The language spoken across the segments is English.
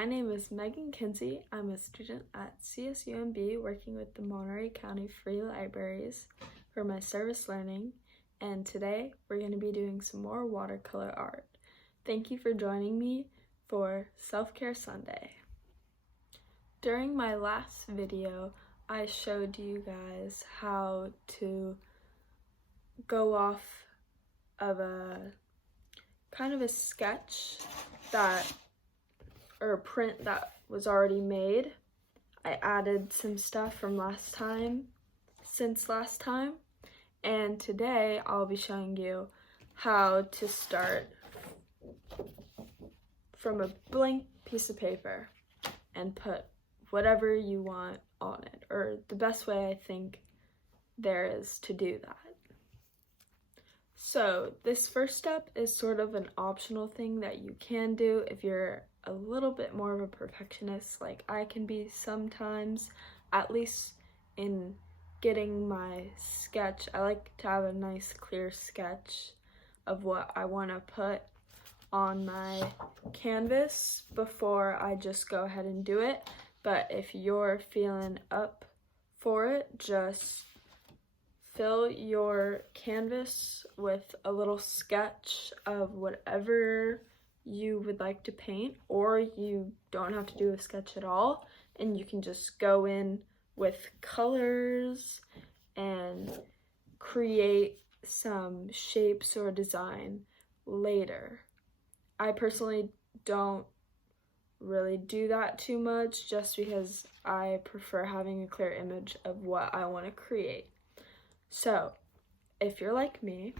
My name is Megan Kinsey. I'm a student at CSUMB working with the Monterey County Free Libraries for my service learning, and today we're going to be doing some more watercolor art. Thank you for joining me for Self-Care Sunday. During my last video, I showed you guys how to go off of a kind of a sketch or a print that was already made. I added some stuff from last time, and today I'll be showing you how to start from a blank piece of paper and put whatever you want on it, or the best way I think there is to do that. So this first step is sort of an optional thing that you can do if you're a little bit more of a perfectionist like I can be sometimes, at least in getting my sketch. I like to have a nice clear sketch of what I want to put on my canvas before I just go ahead and do it. But if you're feeling up for it, just fill your canvas with a little sketch of whatever you would like to paint, or you don't have to do a sketch at all, and you can just go in with colors and create some shapes or design later. I personally don't really do that too much just because I prefer having a clear image of what I want to create. So if you're like me,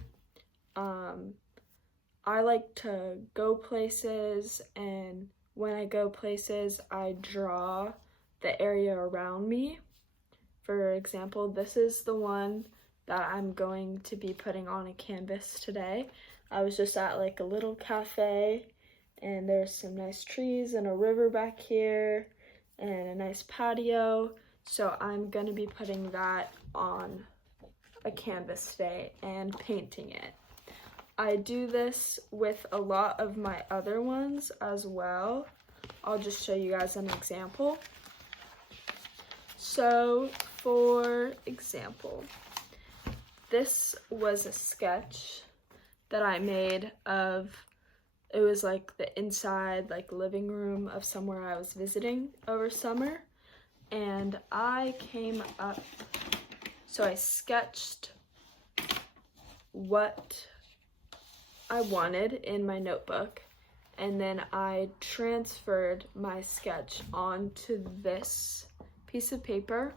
I like to go places, and when I go places, I draw the area around me. For example, this is the one that I'm going to be putting on a canvas today. I was just at like a little cafe, and there's some nice trees and a river back here and a nice patio. So I'm gonna be putting that on a canvas today and painting it. I do this with a lot of my other ones as well. I'll just show you guys an example. So for example, this was a sketch that I made of, it was like the inside like living room of somewhere I was visiting over summer, and I came up, so I sketched what I wanted in my notebook, and then I transferred my sketch onto this piece of paper,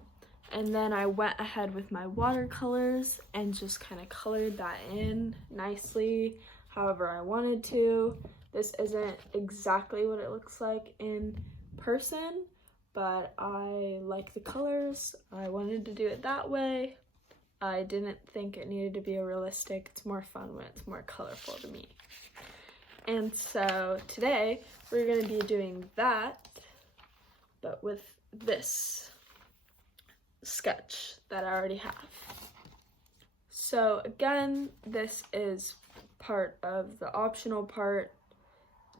and then I went ahead with my watercolors and just kind of colored that in nicely however I wanted to. This isn't exactly what it looks like in person, but I like the colors. I wanted to do it that way. I didn't think it needed to be a realistic. It's more fun when it's more colorful to me. And so today we're going to be doing that, but with this sketch that I already have. So again, this is part of the optional part,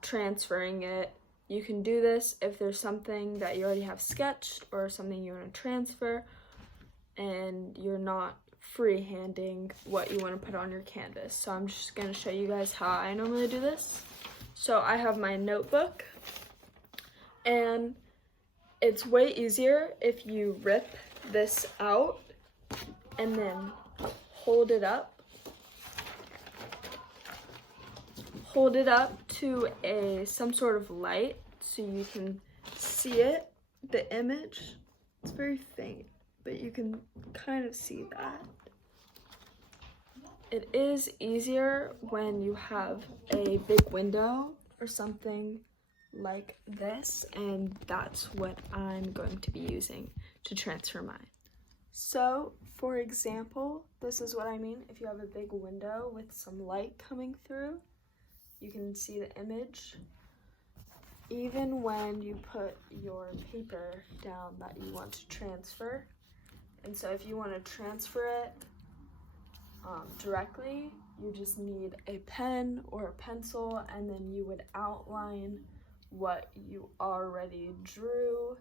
transferring it. You can do this if there's something that you already have sketched or something you want to transfer and you're not freehanding what you want to put on your canvas. So I'm just going to show you guys how I normally do this. So I have my notebook, and it's way easier if you rip this out and then hold it up to some sort of light so you can see it, the image. It's very faint, but you can kind of see that. It is easier when you have a big window or something like this, and that's what I'm going to be using to transfer mine. So for example, this is what I mean. If you have a big window with some light coming through, you can see the image even when you put your paper down that you want to transfer. And so if you want to transfer it directly, you just need a pen or a pencil, and then you would outline what you already drew,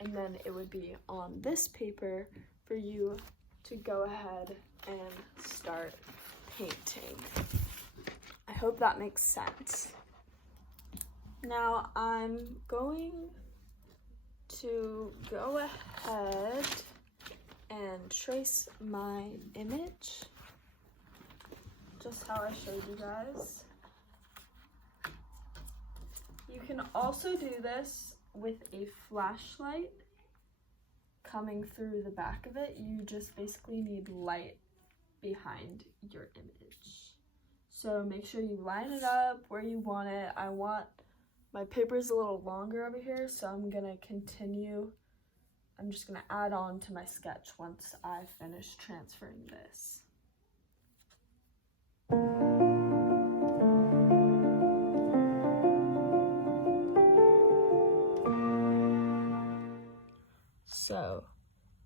and then it would be on this paper for you to go ahead and start painting. I hope that makes sense. Now I'm going to go ahead and trace my image, just how I showed you guys. You can also do this with a flashlight coming through the back of it. You just basically need light behind your image. So make sure you line it up where you want it. My paper's a little longer over here, so I'm just gonna add on to my sketch once I finish transferring this. So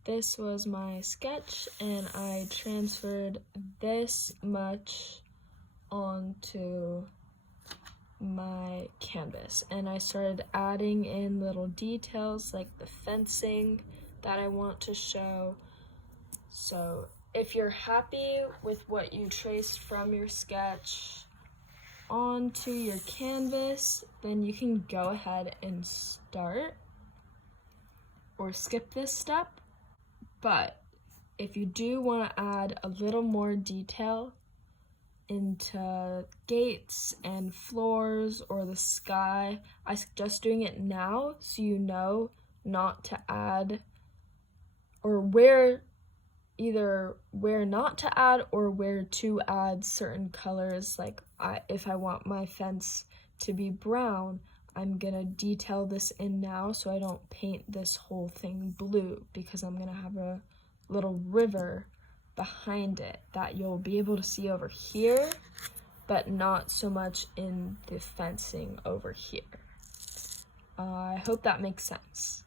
this was my sketch, and I transferred this much onto my canvas, and I started adding in little details like the fencing that I want to show. So if you're happy with what you traced from your sketch onto your canvas, then you can go ahead and start or skip this step. But if you do want to add a little more detail into gates and floors or the sky, I suggest doing it now so you know not to add, or where not to add or where to add certain colors. Like if I want my fence to be brown, I'm gonna detail this in now so I don't paint this whole thing blue, because I'm gonna have a little river behind it that you'll be able to see over here, but not so much in the fencing over here. I hope that makes sense.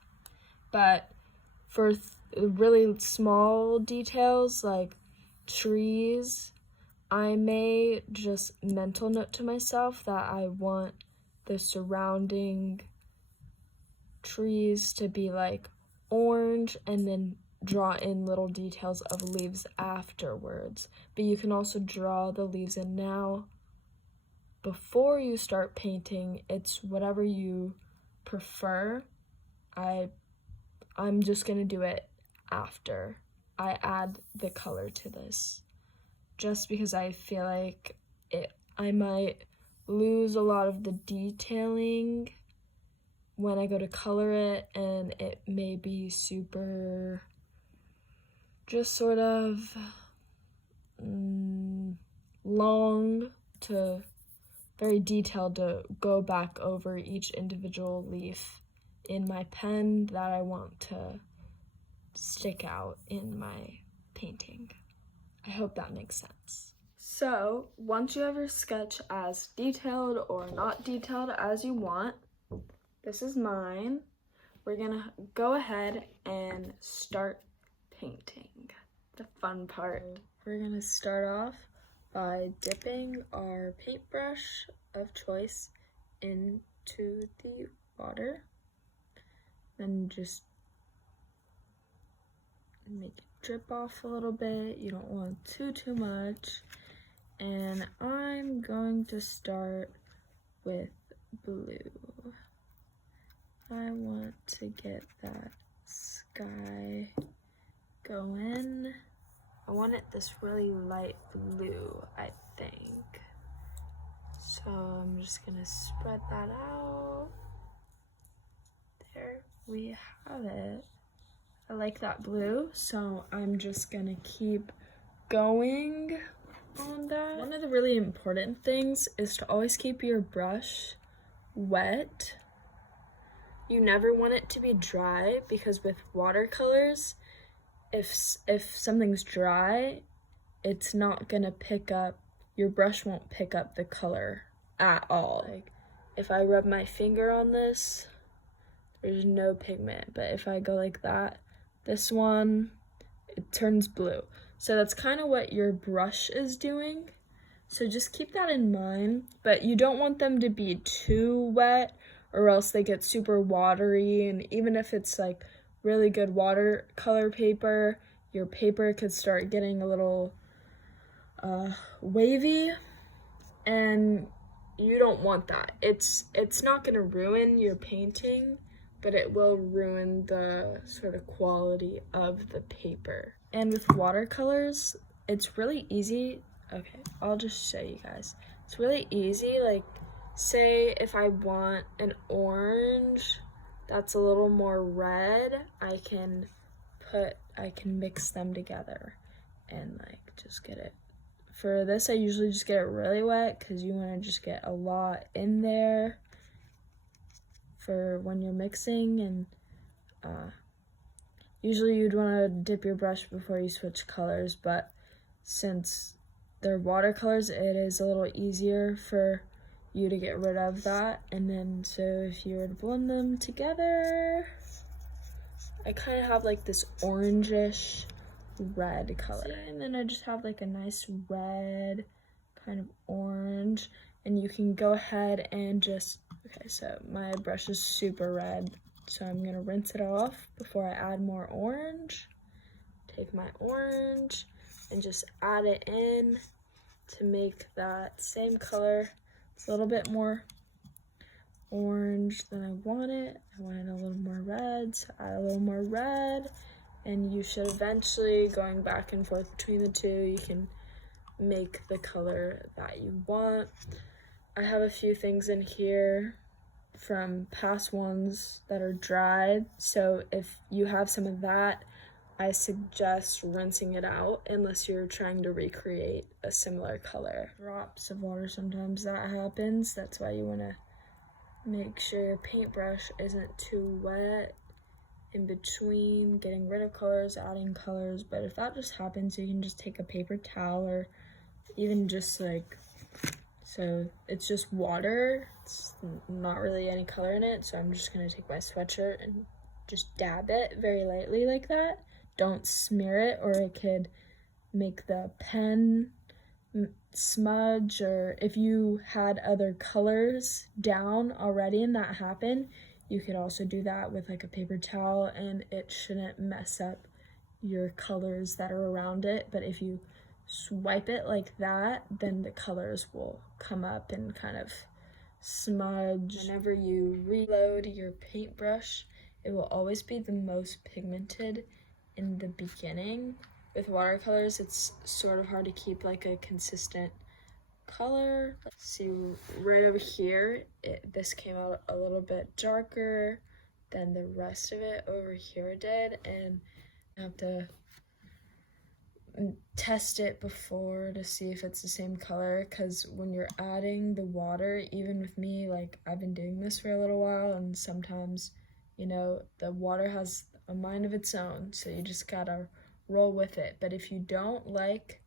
But for really small details like trees, I may just mental note to myself that I want the surrounding trees to be like orange, and then draw in little details of leaves afterwards. But you can also draw the leaves in now before you start painting. It's whatever you prefer. I'm just gonna do it after I add the color to this, just because I feel like I might lose a lot of the detailing when I go to color it, and it may be super just sort of long to very detailed to go back over each individual leaf in my pen that I want to stick out in my painting. I hope that makes sense. So once you have your sketch as detailed or not detailed as you want, this is mine, we're gonna go ahead and start painting, the fun part. We're gonna start off by dipping our paintbrush of choice into the water, and just make it drip off a little bit. You don't want too much. And I'm going to start with blue. I want to get that sky going. I want it this really light blue, I think. So I'm just gonna spread that out. There we have it. I like that blue, so I'm just gonna keep going on that. One of the really important things is to always keep your brush wet. You never want it to be dry, because with watercolors, if something's dry, it's not gonna pick up, your brush won't pick up the color at all. Like if I rub my finger on this, there's no pigment, but if I go like that, this one, it turns blue. So that's kind of what your brush is doing. So just keep that in mind, but you don't want them to be too wet or else they get super watery, and even if it's like really good watercolor paper, your paper could start getting a little wavy, and you don't want that. It's not going to ruin your painting, but it will ruin the sort of quality of the paper. And with watercolors, it's really easy. Okay, I'll just show you guys. It's really easy. Like, say if I want an orange that's a little more red, I can mix them together and like just get it. For this, I usually just get it really wet because you want to just get a lot in there for when you're mixing. And usually you'd want to dip your brush before you switch colors, but since they're watercolors, it is a little easier for you to get rid of that. And then, so if you were to blend them together, I kind of have like this orangish red color. And then I just have like a nice red, kind of orange. And you can go ahead and just, okay, so my brush is super red, so I'm gonna rinse it off before I add more orange. Take my orange and just add it in to make that same color. It's a little bit more orange than I want it. I wanted a little more red, so add a little more red. And you should eventually, going back and forth between the two, you can make the color that you want. I have a few things in here from past ones that are dried, so if you have some of that, I suggest rinsing it out unless you're trying to recreate a similar color. Drops of water, sometimes that happens. That's why you want to make sure your paintbrush isn't too wet in between getting rid of colors, adding colors. But if that just happens, you can just take a paper towel, or even just like, so it's just water, it's not really any color in it, so I'm just gonna take my sweatshirt and just dab it very lightly like that. Don't smear it, or it could make the pen smudge. Or if you had other colors down already and that happened, you could also do that with like a paper towel, and it shouldn't mess up your colors that are around it. But if you swipe it like that, then the colors will come up and kind of smudge. Whenever you reload your paintbrush, it will always be the most pigmented in the beginning. With watercolors, it's sort of hard to keep like a consistent color. See, right over here, this came out a little bit darker than the rest of it over here did, and I have to test it before to see if it's the same color, because when you're adding the water, even with me, like I've been doing this for a little while, and sometimes, you know, the water has a mind of its own, so you just gotta roll with it. But if you don't like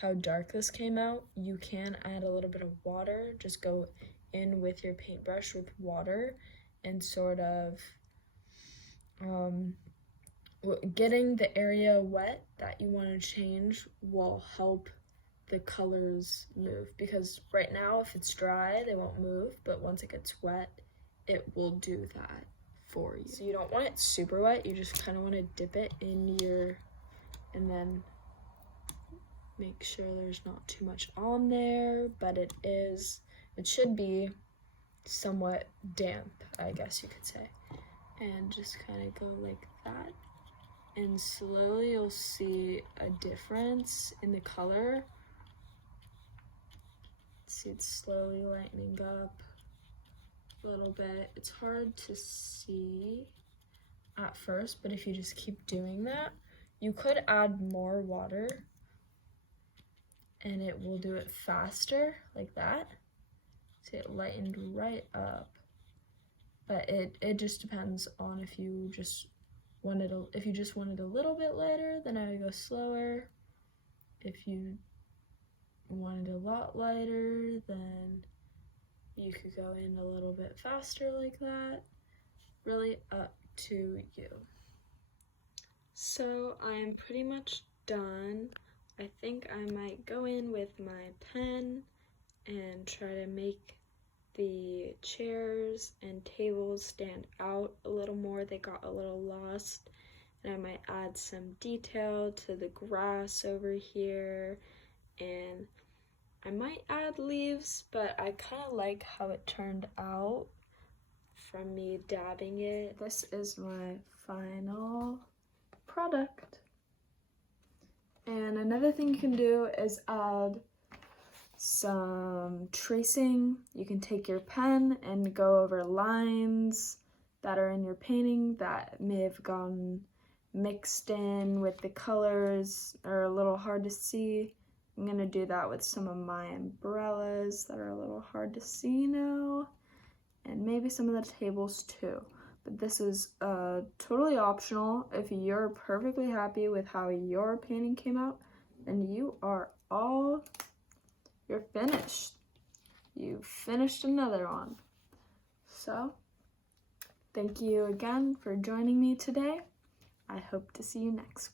how dark this came out, you can add a little bit of water. Just go in with your paintbrush with water and sort of getting the area wet that you want to change will help the colors move, because right now if it's dry they won't move, but once it gets wet it will do that for you. So you don't want it super wet, you just kind of want to dip it in your, and then make sure there's not too much on there, but it should be somewhat damp, I guess you could say. And just kind of go like that, and slowly you'll see a difference in the color. See, it's slowly lightening up a little bit. It's hard to see at first, but if you just keep doing that, you could add more water and it will do it faster, like that. See, it lightened right up. But it just depends on if you just wanted a little bit lighter, then I would go slower. If you wanted a lot lighter, then you could go in a little bit faster like that. Really up to you. So I'm pretty much done. I think I might go in with my pen and try to make the chairs and tables stand out a little more. They got a little lost. And I might add some detail to the grass over here, and I might add leaves, but I kind of like how it turned out from me dabbing it. This is my final product. And another thing you can do is add some tracing. You can take your pen and go over lines that are in your painting that may have gone mixed in with the colors or a little hard to see. I'm gonna do that with some of my umbrellas that are a little hard to see now, and maybe some of the tables too. But this is totally optional. If you're perfectly happy with how your painting came out, then you're finished. You finished another one. So, thank you again for joining me today. I hope to see you next.